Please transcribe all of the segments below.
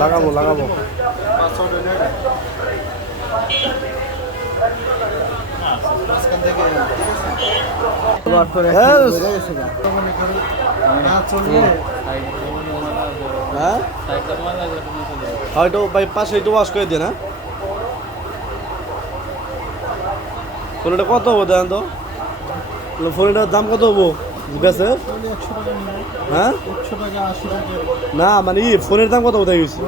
লাগাবো লাগাবো। হ্যাঁ? হ্যাঁ? হয়তো পাশে একটু ওয়াশ করে দিয়ে না ফোনটা কত হব দেন তো? ফোনটার দাম কত হব? গেছে হ্যাঁ? না মানে ই, ফোনের দাম কত কোথায় গেছে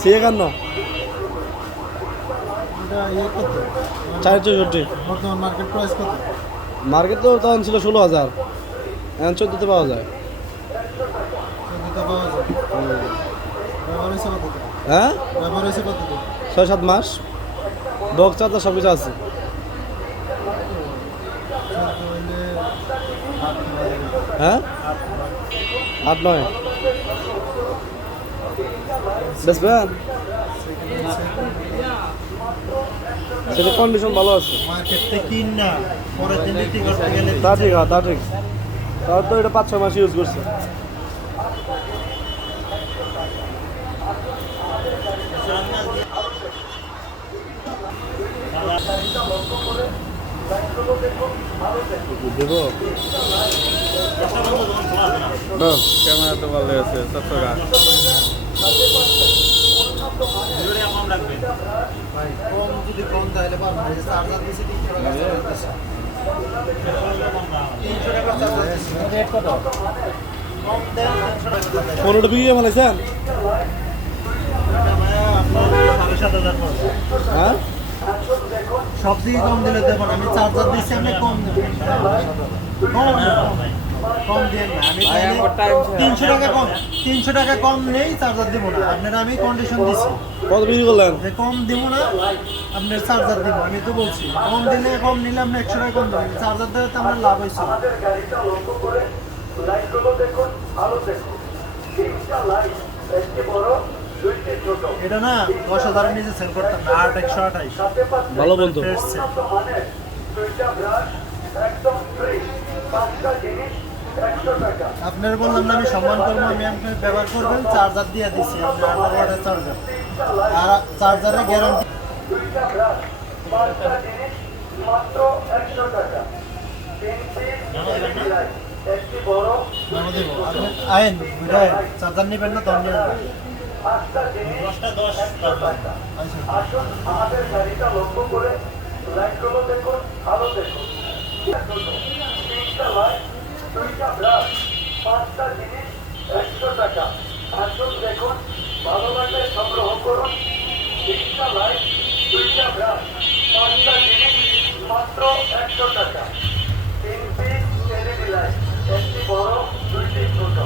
সে একান্ন। চার চৌষট্টি। মার্কেট তো তখন ছিল ষোলো হাজার। এখন চোদ্দোতে পাওয়া যায়? হ্যাঁ? ছয় সাত মাস। বক্স চার্জার সব কিছু আছে চোদ্দ হইলে আট নয়, হ্যাঁ? আট নয়। বেসবেন সেটা কন্ডিশন ভালো আছে। তা ঠিক আছে তা ঠিক। তার তো এটা পাঁচ ছয় মাস ইউজ করছে। দেবো ক্যামেরা তো ভালো আছে চারশো তিনশো টাকা চার্জার পনেরোটা বিঘে পড়বে হ্যাঁ? সব থেকে কম দিলে দেবেন আমি চার্জার দিচ্ছি আপনি কম দেবেন কম। কম দিয়ে না আমি। তিনশো টাকা কম তিনশো টাকা কম নেই চার্জার দিব না। আপনার আমি কন্ডিশন দিচ্ছি কত বিক্রি করলেন? যে কম দিব না আপনার চার্জার দিব আমি তো বলছি। কম দিলে কম নিলে আপনি একশো টাকা কম দেবেন। চার্জার দেওয়াতে আমার লাভ হয়েছে। এটা না দশ হাজারের নিচে সেল করতাম না আট একশো আঠাইশ ভালো সেল আপনার বললাম না আমি সম্মান করব আমি আপনি ব্যবহার করবেন চার্জার দিয়ে দিচ্ছি ওয়াটের চার্জার আর চার্জারের গ্যারান্টি আইন চার্জার নেবেন না তখন নেবেন দশটা দশ আসুন আমাদের গাড়িটা লক্ষ্য করে লাইটগুলো দেখুন আলো দেখুন। তিনটা লাইট দুইটা ব্রাশ পাঁচটা জিনিস একশো টাকা। আসুন দেখুন ভালো লাগলে সংগ্রহ করুন। তিনটা লাইট দুইটা ব্রাশ পাঁচটা জিনিস মাত্র একশো টাকা। তিন পিস এলইডি লাইট একটি বড় দুইটি ছোট।